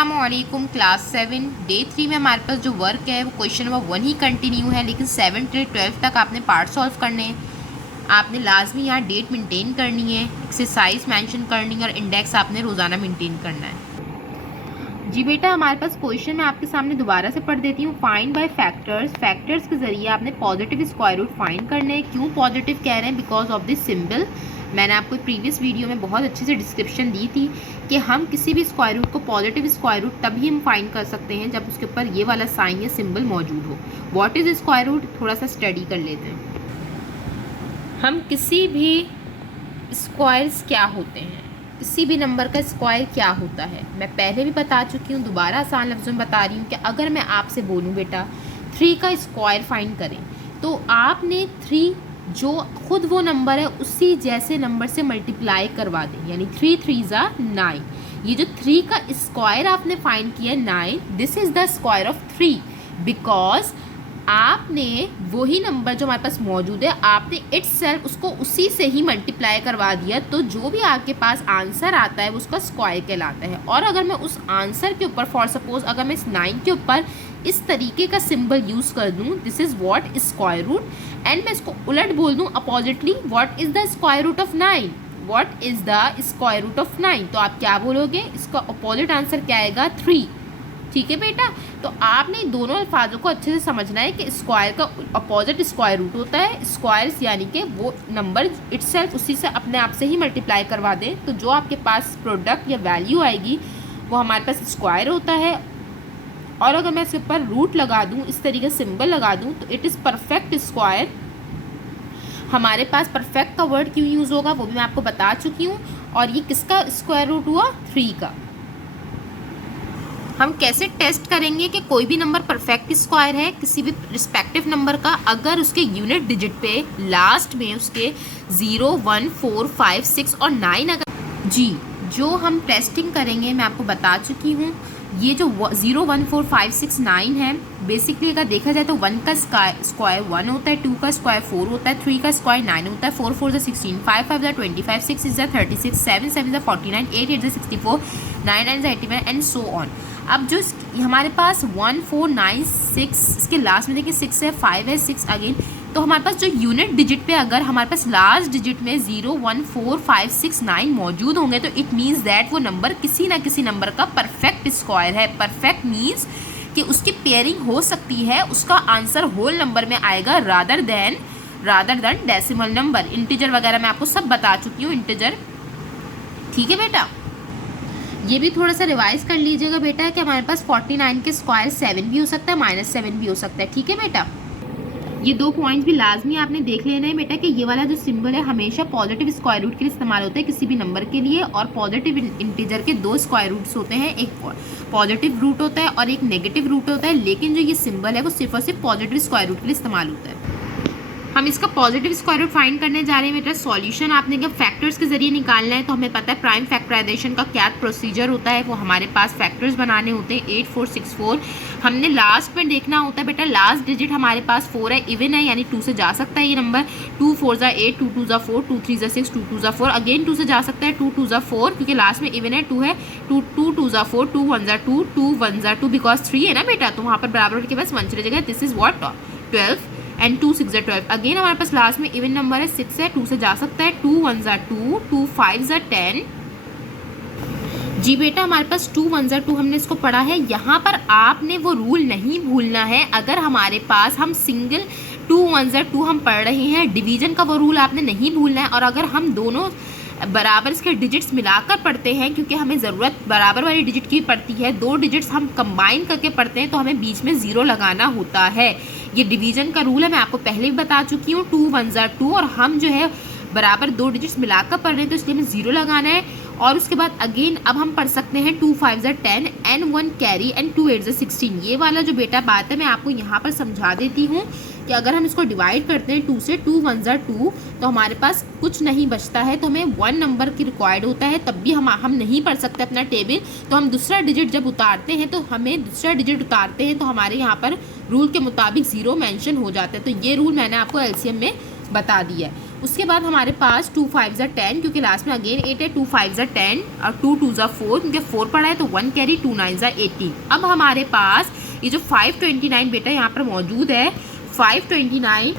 अस्सलामुअलैकुम class 7 day 3 में हमारे पास जो वर्क है वो क्वेश्चन नंबर 1 ही कंटिन्यू है, लेकिन 7 से 12 तक आपने पार्ट सॉल्व करने हैं। आपने लाजमी यहाँ डेट मेंटेन करनी है, एक्सरसाइज मेंशन करनी है और इंडेक्स आपने रोज़ाना मेंटेन करना है। जी बेटा, हमारे पास क्वेश्चन मैं आपके सामने दोबारा से पढ़ देती हूँ। फाइंड बाय फैक्टर्स, फैक्टर्स के ज़रिए आपने पॉजिटिव स्क्वायर रूट फाइंड करने हैं। क्यों पॉजिटिव कह रहे हैं? Because of this symbol. मैंने आपको प्रीवियस वीडियो में बहुत अच्छे से डिस्क्रिप्शन दी थी कि हम किसी भी स्क्वायर रूट को पॉजिटिव स्क्वायर रूट तभी हम फाइंड कर सकते हैं जब उसके ऊपर ये वाला साइन या सिंबल मौजूद हो। व्हाट इज़ स्क्वायर रूट, थोड़ा सा स्टडी कर लेते हैं। हम किसी भी स्क्वायर्स क्या होते हैं, किसी भी नंबर का स्क्वायर क्या होता है, मैं पहले भी बता चुकी हूँ, दोबारा आसान लफ्ज़ों में बता रही हूँ कि अगर मैं आपसे बोलूँ बेटा 3 का स्क्वायर फाइंड करें, तो आपने 3 जो खुद वो नंबर है उसी जैसे नंबर से मल्टीप्लाई करवा दें, यानी 3 3 ज़ा 9। ये जो 3 का स्क्वायर आपने फाइंड किया 9, this is the square of 3, because आपने वही नंबर जो हमारे पास मौजूद है आपने इटसेल्फ उसको उसी से ही मल्टीप्लाई करवा दिया, तो जो भी आपके पास आंसर आता है वो उसका स्क्वायर कहलाता है। और अगर मैं उस आंसर के ऊपर फॉर सपोज अगर मैं इस 9 के ऊपर इस तरीके का सिंबल यूज़ कर दूँ, this is what square root, and मैं इसको उलट बोल दूँ oppositely, what is the square root of 9, what is the square root of 9, तो आप क्या बोलोगे? इसका अपोजिट आंसर क्या आएगा? 3। ठीक है बेटा, तो आपने दोनों अल्फाजों को अच्छे से समझना है कि स्क्वायर का अपोजिट स्क्वायर रूट होता है। स्क्वायर्स यानी कि वो नंबर इटसेल्फ उसी से अपने आप से ही मल्टीप्लाई करवा दें, तो जो आपके पास प्रोडक्ट या वैल्यू आएगी वो हमारे पास स्क्वायर होता है। और अगर मैं इसके ऊपर रूट लगा दूँ, इस तरीके से सिंबल लगा दूँ, तो इट इज़ परफेक्ट स्क्वायर। हमारे पास परफेक्ट का वर्ड क्यों यूज़ होगा वो भी मैं आपको बता चुकी हूँ। और ये किसका स्क्वायर रूट हुआ? 3 का। हम कैसे टेस्ट करेंगे कि कोई भी नंबर परफेक्ट स्क्वायर है किसी भी रिस्पेक्टिव नंबर का? अगर उसके यूनिट डिजिट पे लास्ट में उसके 0 1 4 5 6 और 9 अगर जी जो हम टेस्टिंग करेंगे मैं आपको बता चुकी हूँ। ये जो 0 1 4 5 6 9 है, बेसिकली अगर देखा जाए तो 1 का स्क्वायर 1 होता है, 2 का स्क्वायर 4 होता है, 3 का स्क्वायर 9 होता है, 4 4 16, 5 5 25, 6 6 36, 7 7 49, 8 8 64, 9 9 81 एंड सो ऑन। अब जो हमारे पास 1 4 9 6 इसके लास्ट में देखिए 6 है, 5 है, 6 अगेन, तो हमारे पास जो यूनिट डिजिट पे अगर हमारे पास लास्ट डिजिट में 0 1 4 5 6 9 मौजूद होंगे तो इट मीन्स दैट वो नंबर किसी ना किसी नंबर का परफेक्ट स्क्वायर है। परफेक्ट मीन्स कि उसकी पेयरिंग हो सकती है, उसका आंसर होल नंबर में आएगा rather than decimal number. Integer वगैरह मैं आपको सब बता चुकी हूँ, इंटीजर। ठीक है बेटा, ये भी थोड़ा सा रिवाइज कर लीजिएगा बेटा कि हमारे पास 49 के स्क्वायर 7 भी हो सकता है, -7 भी हो सकता है। ठीक है बेटा, ये 2 पॉइंट्स भी लाजमी आपने देख लेना है बेटा कि ये वाला जो सिंबल है हमेशा पॉजिटिव स्क्वायर रूट के लिए इस्तेमाल होता है किसी भी नंबर के लिए, और पॉजिटिव इंटीजर के 2 स्क्वायर रूट्स होते हैं, एक पॉजिटिव रूट होता है और एक नेगेटिव रूट होता है, लेकिन जो ये सिंबल है वो सिर्फ और सिर्फ पॉजिटिव स्क्वायर रूट के लिए इस्तेमाल होता है। हम इसका पॉजिटिव स्क्वायर रूट फाइंड करने जा रहे हैं बेटा। सॉल्यूशन आपने जब फैक्टर्स के जरिए निकालना है तो हमें पता है प्राइम फैक्टराइजेशन का क्या प्रोसीजर होता है, वो हमारे पास फैक्टर्स बनाने होते हैं 8 4 6 4। हमने लास्ट में देखना होता है बेटा, लास्ट डिजिट हमारे पास 4 है, इवन है, यानी 2 से जा सकता है ये नंबर। 2 4 ज़ा 8, 2 2 ज़ा 4, 2 3 ज़ा 6, 2 2 ज़ा 4, अगेन 2 से जा सकता है, 2 2 ज़ा 4 क्योंकि लास्ट में इवन है, 2 है, 2 2 ज़ा 4, 2 1 ज़ा 2, 2 1 ज़ा 2, बिकॉज 3 है ना बेटा, तो वहाँ पर बराबर के पास 1 चले जाएगा। दिस इज व्हाट 12 एंड 2 6 ज़ा 12। अगेन हमारे पास लास्ट में इवन नंबर है, 6 है, 2 से जा सकता है, 2 1 ज़ा 2, 2 5 ज़ा 10। जी बेटा, हमारे पास 2 1 ज़ा 2 हमने इसको पढ़ा है। यहाँ पर आपने वो रूल नहीं भूलना है। अगर हमारे पास हम सिंगल 2 1 ज़ा 2 हम पढ़ रहे हैं, डिवीजन का वो रूल आपने नहीं भूलना है। और अगर हम दोनों बराबर इसके डिजिट्स मिलाकर पढ़ते हैं, क्योंकि हमें ज़रूरत बराबर वाली डिजिट की पड़ती है, 2 डिजिट्स हम कंबाइन करके पढ़ते हैं तो हमें बीच में 0 लगाना होता है। ये डिवीजन का रूल है, मैं आपको पहले भी बता चुकी हूँ। 2 1 ज़ा 2 और हम जो है बराबर 2 डिजिट्स मिलाकर पढ़ रहे हैं तो इसलिए हमें 0 लगाना है। और उसके बाद अगेन अब हम पढ़ सकते हैं 2 5 ज़ा 10 एंड 1 कैरी एंड 2 8 ज़ा 16। ये वाला जो बेटा बात है मैं आपको यहाँ पर समझा देती हूँ कि अगर हम इसको डिवाइड करते हैं 2 से, 2 1 ज़ा 2, तो हमारे पास कुछ नहीं बचता है, तो हमें 1 नंबर की रिक्वायर्ड होता है, तब भी हम नहीं पढ़ सकते अपना टेबल। तो हम दूसरा डिजिट जब उतारते हैं तो हमारे यहाँ पर रूल के मुताबिक 0 मेंशन हो जाता है। तो ये रूल मैंने आपको एलसीएम में बता दिया है। उसके बाद हमारे पास 2 5 ज़ा 10, क्योंकि लास्ट में अगेन 8 है, 2 5 ज़ा 10 और 2 2 ज़ा 4, क्योंकि 4 पड़ा है तो 1 कैरी, 2 9 ज़ा 18। अब हमारे पास ये जो 529 बेटा यहाँ पर मौजूद है, 529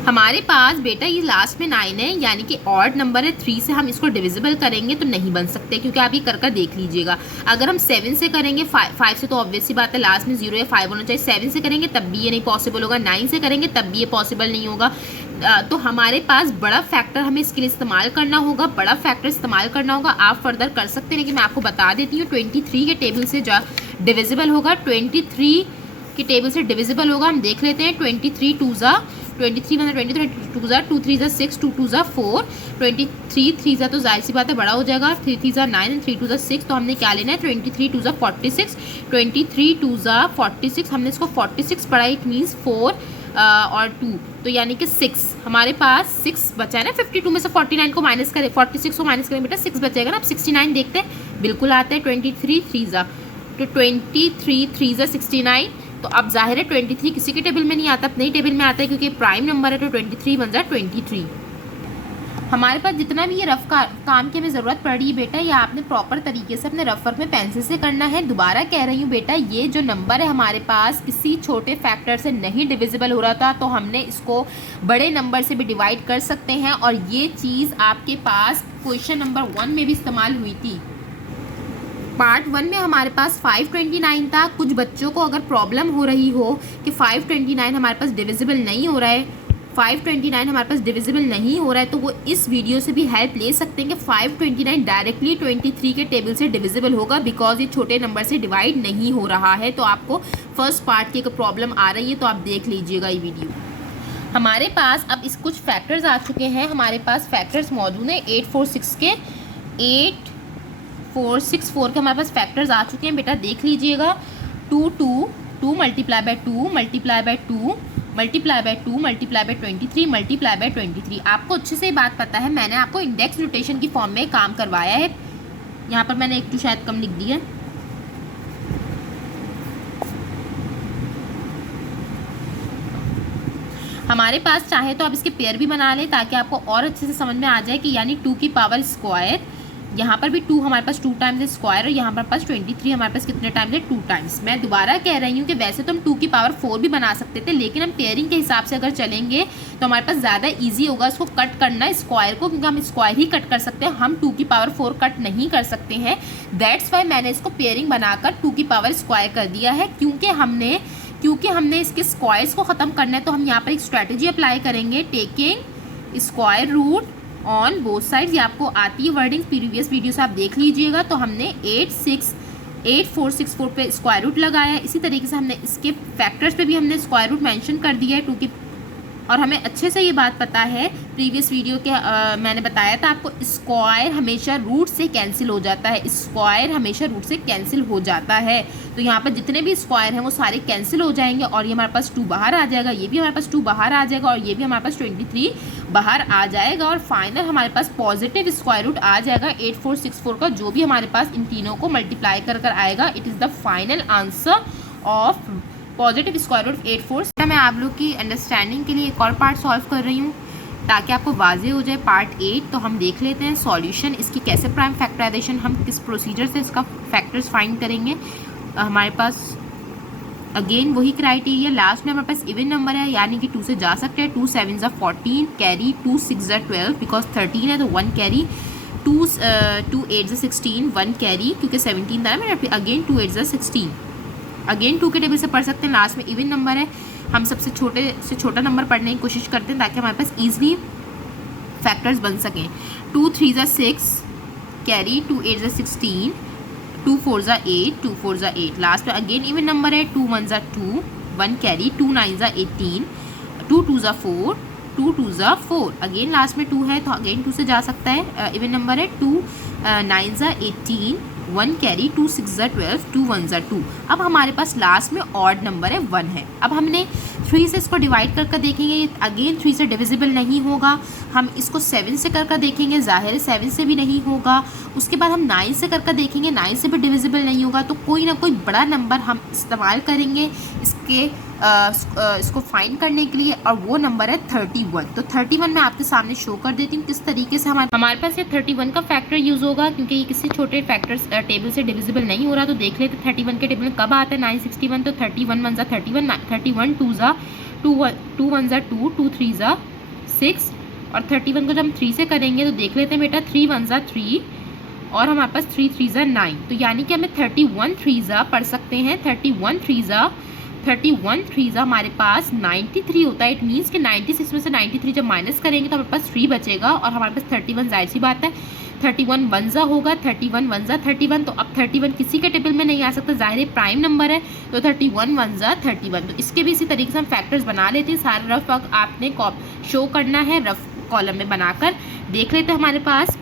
हमारे पास बेटा ये लास्ट में 9 है, यानी कि ऑड नंबर है, 3 से हम इसको डिविजिबल करेंगे तो नहीं बन सकते, क्योंकि आप ये कर देख लीजिएगा। अगर हम 7 से करेंगे, 5 से तो ऑब्वियस सी बात है, लास्ट में 0 या 5 होना चाहिए। 7 से करेंगे तब भी ये नहीं पॉसिबल होगा, 9 से करेंगे तब भी ये पॉसिबल नहीं होगा। तो हमारे पास बड़ा फैक्टर हमें इसके लिए इस्तेमाल करना होगा, बड़ा फैक्टर इस्तेमाल करना होगा। आप फर्दर कर सकते हैं, लेकिन मैं आपको बता देती हूँ 23 के टेबल से डिविजिबल होगा, 23 के टेबल से डिविजिबल होगा। हम देख लेते हैं, 23 2 ज़ा 23 मतलब 23 2 ज़ा 2 3 ज़ा 6 2 2 ज़ा 4, 23 3 ज़ा तो जाहिर सी बात है बड़ा हो जाएगा, 3 3 ज़ा 9 3 2 ज़ा 6। तो हमने क्या लेना है, 23 2 ज़ा 46, 23 2 ज़ा 46, हमने इसको 46 पढ़ा, इट मीन्स 4 और 2, तो यानी कि 6 हमारे पास 6 बचा है ना। 52 में से 49 को माइनस करें, 46 को माइनस करें बेटा 6 बचेगा ना। अब 69 देखते हैं, बिल्कुल आता है, 23 3 ज़ा, तो 23 3 ज़ा 69। तो अब जाहिर है 23 किसी के टेबल में नहीं आता, अपने ही टेबल में आता है, क्योंकि प्राइम नंबर है, तो 23 1 ज़ा 23। हमारे पास जितना भी ये रफ काम की हमें ज़रूरत पड़ रही है बेटा, ये आपने प्रॉपर तरीके से अपने रफ वर्क में पेंसिल से करना है। दोबारा कह रही हूँ बेटा, ये जो नंबर है हमारे पास किसी छोटे फैक्टर से नहीं डिविजिबल हो रहा था, तो हमने इसको बड़े नंबर से भी डिवाइड कर सकते हैं। और ये चीज़ आपके पास क्वेश्चन नंबर 1 में भी इस्तेमाल हुई थी। पार्ट 1 में हमारे पास 529 था। कुछ बच्चों को अगर प्रॉब्लम हो रही हो कि 529 हमारे पास डिविजिबल नहीं हो रहा है, 529 हमारे पास डिविजिबल नहीं हो रहा है, तो वो इस वीडियो से भी हेल्प ले सकते हैं कि 529 डायरेक्टली 23 के टेबल से डिविजिबल होगा, बिकॉज ये छोटे नंबर से डिवाइड नहीं हो रहा है। तो आपको फर्स्ट पार्ट की एक प्रॉब्लम आ रही है, तो आप देख लीजिएगा ये वीडियो। हमारे पास अब इस कुछ फैक्टर्स आ चुके हैं, हमारे पास फैक्टर्स मौजूद हैं 846 के, 8464 के हमारे पास फैक्टर्स आ चुके हैं बेटा, देख लीजिएगा। 2 multiply by 2 multiply by 2 multiply by 2 multiply by 23 multiply by 23। आपको अच्छे से बात पता है, मैंने आपको इंडेक्स नोटेशन की फॉर्म में काम करवाया है। यहाँ पर मैंने एक तो शायद कम लिख दी है, हमारे पास चाहे तो आप इसके पेयर भी बना लें, ताकि आपको और अच्छे से समझ में आ जाए कि यानी 2 की पावर स्क्वायर, यहाँ पर भी 2 हमारे पास 2 टाइम्स है स्क्वायर, और यहाँ पर पास 23 हमारे पास कितने टाइम्स है, 2 टाइम्स। मैं दोबारा कह रही हूँ कि वैसे तो हम 2 की पावर 4 भी बना सकते थे, लेकिन हम पेयरिंग के हिसाब से अगर चलेंगे तो हमारे पास ज़्यादा ईजी होगा इसको कट करना, स्क्वायर को, क्योंकि हम स्क्वायर ही कट कर सकते हैं, हम 2 की पावर 4 कट नहीं कर सकते हैं। दैट्स वाई मैंने इसको पेयरिंग बनाकर 2 की पावर स्क्वायर कर दिया है, क्योंकि हमने इसके स्क्वायर्स को ख़त्म करना है। तो हम यहाँ पर एक स्ट्रैटेजी अप्लाई करेंगे, taking square root on both sides. ये आपको आती है वर्डिंग, प्रीवियस वीडियो से आप देख लीजिएगा। तो हमने 8464 पे स्क्वायर रूट लगाया है। इसी तरीके से हमने इसके फैक्टर्स पे भी हमने स्क्वायर रूट मेंशन कर दिया है 2 की, और हमें अच्छे से ये बात पता है, प्रीवियस वीडियो के मैंने बताया था आपको, स्क्वायर हमेशा रूट से कैंसिल हो जाता है, स्क्वायर हमेशा रूट से कैंसिल हो जाता है। तो यहाँ पर जितने भी स्क्वायर हैं वो सारे कैंसिल हो जाएंगे, और ये हमारे पास 2 बाहर आ जाएगा, ये भी हमारे पास 2 बाहर आ जाएगा, और ये भी हमारे पास 23 बाहर आ जाएगा, और फाइनल हमारे पास पॉजिटिव स्क्वायर रूट आ जाएगा 8464 का, जो भी हमारे पास इन तीनों को मल्टीप्लाई कर आएगा। It is the final answer of positive square root 84। मैं आप लोग की अंडरस्टैंडिंग के लिए एक और पार्ट सॉल्व कर रही हूँ, ताकि आपको वाजे हो जाए। पार्ट 8 तो हम देख लेते हैं सॉल्यूशन, इसकी कैसे प्राइम फैक्टराइजेशन, हम किस प्रोसीजर से इसका फैक्टर्स फाइंड करेंगे। हमारे पास अगेन वही क्राइटेरिया, लास्ट में हमारे पास इवन नंबर है, यानी कि 2 से जा सकते हैं। 2 7 ज़ा 14 कैरी, 2 6 ज़ा 12 बिकॉज 13 है तो 1 कैरी, 2 8 ज़ा 16 1 कैरी, क्योंकि 17 था ना, अगेन 2 8 ज़ा 16 अगेन 2 के टेबल से पढ़ सकते हैं। लास्ट में इवन नंबर है, हम सबसे छोटे से छोटा नंबर पढ़ने की कोशिश करते हैं, ताकि हमारे पास ईजिली फैक्टर्स बन सकें। 2 3 ज़ा 6 कैरी, 2 8 ज़ा 16, 2 4 ज़ा 8, 2 4 ज़ा 8। लास्ट में अगेन इवन नंबर है, 2 1 ज़ा 2 1 कैरी, 2 9 ज़ा 18, 2 2 ज़ा 4, 2 2 ज़ा 4। अगेन लास्ट में 2 है तो अगेन 2 से जा सकता है, इवन नंबर है। 2 9 ज़ा 18, 1 कैरी, 2 6 ज़ा 12, 2 1 ज़ा 2। अब हमारे पास लास्ट में ऑड नंबर है 1 है। अब हमने 3 से इसको डिवाइड करके देखेंगे, अगेन 3 से डिविजिबल नहीं होगा। हम इसको 7 से करके देखेंगे, ज़ाहिर है 7 से भी नहीं होगा। उसके बाद हम 9 से करके देखेंगे, 9 से भी डिविजिबल नहीं होगा। तो कोई ना कोई बड़ा नंबर हम इस्तेमाल करेंगे इसके इसको फाइंड करने के लिए, और वो नंबर है 31। तो 31 मैं आपके सामने शो कर देती हूँ किस तरीके से हमारे पास ये 31 का फैक्टर यूज़ होगा, क्योंकि ये किसी छोटे फैक्टर्स टेबल से डिविजिबल नहीं हो रहा। तो देख लेते 31 के टेबल में कब आता है 961। तो 31 1 ज़ा 31, 31 2 ज़ा 2 1 ज़ा 2, 2 3 ज़ा 6, और 31 को जब हम 3 से करेंगे तो देख लेते हैं बेटा 3 1 ज़ा 3, और हमारे पास 3 3 ज़ा 9। तो यानी कि हमें 31 3 ज़ा पढ़ सकते हैं, 31 3 ज़ा हमारे पास 93 होता है। इट मीन्स कि 96 में से 93 जब माइनस करेंगे तो हमारे पास 3 बचेगा, और हमारे पास 31 जाहिर सी बात है 31 1 ज़ा होगा, 31 1 ज़ा 31। तो अब 31 किसी के टेबल में नहीं आ सकता, ज़ाहिर प्राइम नंबर है, तो 31 1 ज़ा 31। तो इसके भी इसी तरीके से हम फैक्टर्स बना लेते हैं। सारा रफ आपने शो करना है रफ कॉलम में बनाकर। देख लेते हैं हमारे पास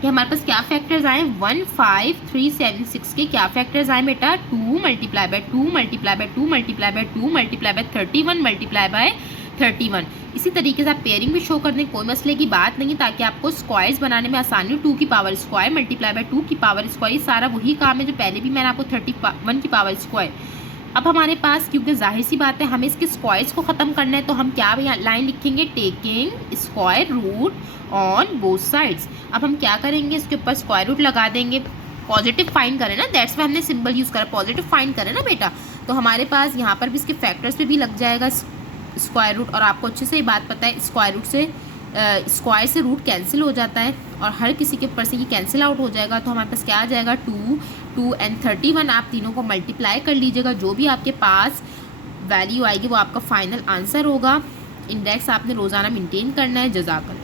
कि हमारे पास क्या फैक्टर्स आए। 1 5 3 7 6 के क्या फैक्टर्स आए बेटा, 2 multiply by 2 multiply by 2 multiply by 2 multiply by 31 multiply by 31। इसी तरीके से आप पेयरिंग भी शो कर दें, कोई मसले की बात नहीं, ताकि आपको स्क्वायर्स बनाने में आसानी हो। 2 की पावर स्क्वायर मल्टीप्लाई बाय 2 की पावर स्क्वायर, सारा वही काम है जो पहले भी मैंने आपको 31 की पावर स्क्वायर। अब हमारे पास क्योंकि जाहिर सी बात है हमें इसके स्क्वायर्स को ख़त्म करना है, तो हम क्या लाइन लिखेंगे, taking square root on both sides. अब हम क्या करेंगे, इसके ऊपर स्क्वायर रूट लगा देंगे। पॉजिटिव फाइंड करें ना, दैट्स वाई हमने सिंबल यूज़ करा, पॉजिटिव फाइंड करें ना बेटा। तो हमारे पास यहाँ पर भी इसके फैक्टर्स पे भी लग जाएगा स्क्वायर रूट, और आपको अच्छे से ये बात पता है स्क्वायर रूट से स्क्वायर से रूट कैंसिल हो जाता है, और हर किसी के ऊपर से ये कैंसिल आउट हो जाएगा। तो हमारे पास क्या आ जाएगा, 2 2 एंड 31। आप तीनों को मल्टीप्लाई कर लीजिएगा, जो भी आपके पास वैल्यू आएगी वो आपका फाइनल आंसर होगा। इंडेक्स आपने रोज़ाना मेंटेन करना है। जज़ाकल्लाह।